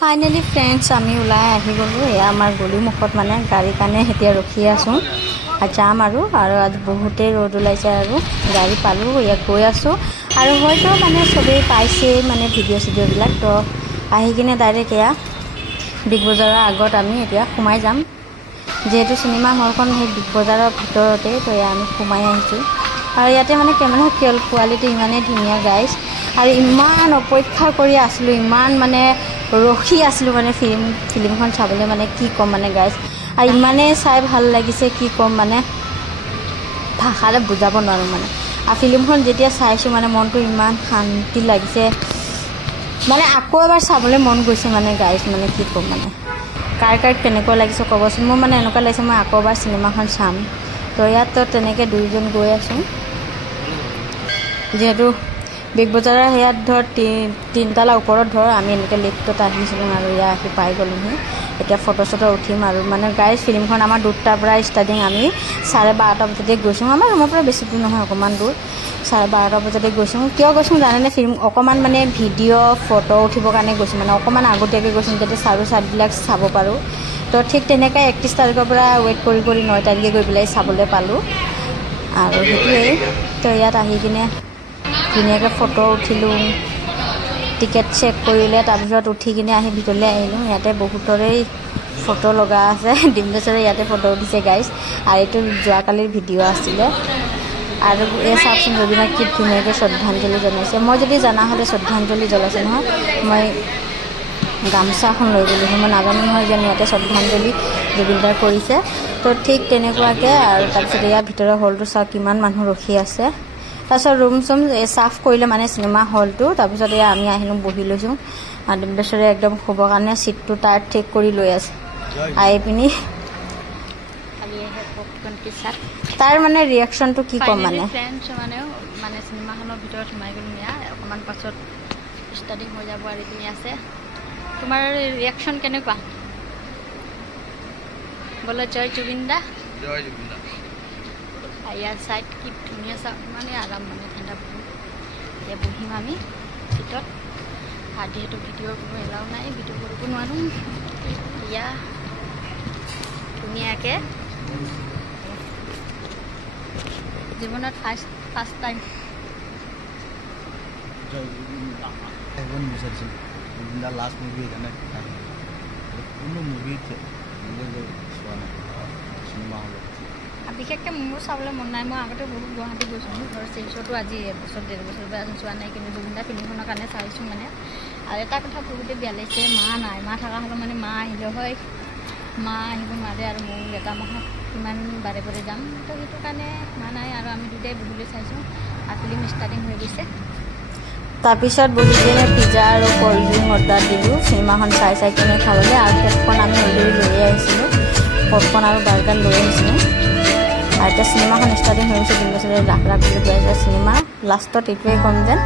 Finally friends আমি ওলাই আহি গ'লোঁ। এয়া আমাৰ গলি মুখত মানে গাড়ীৰ কাৰণে এতিয়া ৰখি আছোঁ যাম আৰু আজি বহুতেই ৰ'দ ওলাইছে আৰু গাড়ী পালোঁ ইয়াত গৈ আছোঁ আৰু হয়তো মানে চবেই পাইছেই মানে ভিডিঅ'বিলাক তো আহি কিনে ডাইৰেক্ট এয়া বিগ বজাৰৰ আগত আমি এতিয়া সোমাই যাম যিহেতু চিনেমা হলখন সেই বিগ বজাৰৰ ভিতৰতে তো এয়া আমি সোমাই আহিছোঁ আৰু ইয়াতে মানে কেমেৰা কোৱালিটি ইমানেই ধুনীয়া গাইজ আৰু ইমান অপেক্ষা কৰি আছিলোঁ ইমান মানে ৰখি আছিলোঁ মানে ফিল্মখন চাবলৈ মানে কি ক'ম মানে গাইজ আৰু ইমানেই চাই ভাল লাগিছে কি ক'ম মানে ভাষাৰে বুজাব নোৱাৰোঁ মানে আৰু ফিল্মখন যেতিয়া চাইছোঁ মানে মনটো ইমান শান্তি লাগিছে মানে আকৌ এবাৰ চাবলৈ মন গৈছে মানে গাইজ মানে কি ক'ম মানে কাৰ কেনেকুৱা লাগিছে ক'বচোন মোৰ মানে এনেকুৱা লাগিছে মই আকৌ এবাৰ চিনেমাখন চাম তো ইয়াত তো তেনেকৈ দুইজন গৈ আছোঁ যিহেতু বিগ বজাৰৰ সেয়াত ধৰ তিনিটালা ওপৰত ধৰ আমি এনেকৈ লিফ্টত আহিছিলোঁ আৰু ইয়াত আহি পাই গ'লোহি এতিয়া ফটো চটো উঠিম আৰু মানে গাইজ ফিল্মখন আমাৰ 2টাৰ পৰা ষ্টাৰ্টিং আমি 12:30 বজাতে গৈছোঁ আমাৰ ৰুমৰ পৰা বেছি দূৰ নহয় অকণমান দূৰ 12:30 বজাতে গৈছোঁ কিয় গৈছোঁ জানেনে ফিল্ম অকণমান মানে ভিডিঅ' ফটো উঠিবৰ কাৰণে গৈছোঁ মানে অকণমান আগতীয়াকৈ গৈছোঁ যাতে চাইডবিলাক চাব পাৰোঁ তো ঠিক তেনেকৈ 31 তাৰিখৰ পৰা ৱেইট কৰি 9 তাৰিখে গৈ পেলাই চাবলৈ পালোঁ আৰু সেইটোৱেই তো ইয়াত আহি কিনে ধুনীয়াকৈ ফটো উঠিলোঁ টিকেট চেক কৰিলে তাৰপিছত উঠি কিনে আহি ভিতৰলৈ আহিলোঁ ইয়াতে বহুতৰেই ফটো লগা আছে ডিম্বেশ্বৰে ইয়াতে ফটো উঠিছে গাইজ আৰু এইটো যোৱাকালিৰ ভিডিঅ' আছিলে আৰু এই চাওকচোন জুবিনক কি ধুনীয়াকৈ শ্ৰদ্ধাঞ্জলি জনাইছে মই যদি জনা হ'লে শ্ৰদ্ধাঞ্জলি জ্বলাইছে নহয় মই গামোচাখন লৈ গ'লোঁ মই নাজানো নহয় যে ইয়াতে শ্ৰদ্ধাঞ্জলি জুবিনদাৰ কৰিছে তো ঠিক তেনেকুৱাকৈ আৰু তাৰপিছত ইয়াৰ ভিতৰৰ হলটো চাওক কিমান মানুহ ৰখি আছে তাৰপিছত ৰুম চুম চাফ কৰিলে মানে চিনেমা হলটো তাৰপিছত এয়া আমি আহিলোঁ বহি লৈছোঁ আৰু ডিম্বেশ্বৰে একদম শুবৰ কাৰণে ছিটটো তাৰ ঠিক কৰি লৈ আছে আহি পিনি তাৰ মানে ৰিয়েকশ্যনটো কি ক'ম মানে ফ্ৰেণ্ডছ মানে চিনেমাখনৰ ভিতৰত সোমাই গ'লোঁ অকণমান পাছত ষ্টাৰ্টিং হৈ যাব আৰু এইখিনি আছে তোমাৰ ৰিয়েকশ্যন কেনেকুৱা বোলে জয় জুবিন দা ইয়াৰ চাইড কি ধুনীয়া চাওক মানে আৰাম মানে ঠাণ্ডা বহুত এতিয়া বহিম আমি চিটত আৰু যিহেতু ভিডিঅ'ৰ কোনো এলাও নাই ভিডিঅ' কৰিব নোৱাৰোঁ এতিয়া ধুনীয়াকৈ জীৱনত ফাৰ্ষ্ট টাইম লাষ্ট মুভি সেইকাৰণে কোনো মুভি চোৱা নাই চিনেমা হলত বিশেষকৈ মোৰ চাবলৈ মন নাই মই আগতে বহুত গুৱাহাটী গৈছোঁ মোৰ ঘৰৰ চিৰিছতো আজি এবছৰ 1.5 বছৰ পৰা চোৱা নাই কিন্তু জুবিনদা ফিল্মখনৰ কাৰণে চাইছোঁ মানে আৰু এটা কথা বহুতে বেয়া লাগিছে মা নাই মা থকা হ'লে মানে মা আহিলে হয় মা আহিব নোৱাৰে আৰু মোৰ এটা মাহত কিমান বাৰে যাম তো সেইটো কাৰণে মা নাই আৰু আমি দুটাই বহিলৈ চাইছোঁ আৰু ফিল্ম ষ্টাৰ্টিং হৈ গৈছে তাৰপিছত বহি কিনে পিজ্জা আৰু ক'ল্ড ড্ৰিংক অৰ্ডাৰ দিলোঁ চিনেমাখন চাই কিনে খাবলৈ আৰু পপকৰ্ণ আমি অলৰেডি লৈ আহিছিলোঁ পপকৰ্ণ আৰু বাৰ্গাৰ লৈ আহিছিলোঁ আৰু এতিয়া চিনেমাখন ষ্টাৰ্টিং হৈ গৈছে ডিম্বেশ্বৰে ৰাখ বুলি কৈ আছে চিনেমা লাষ্টত এইটোৱে ক'ম যেন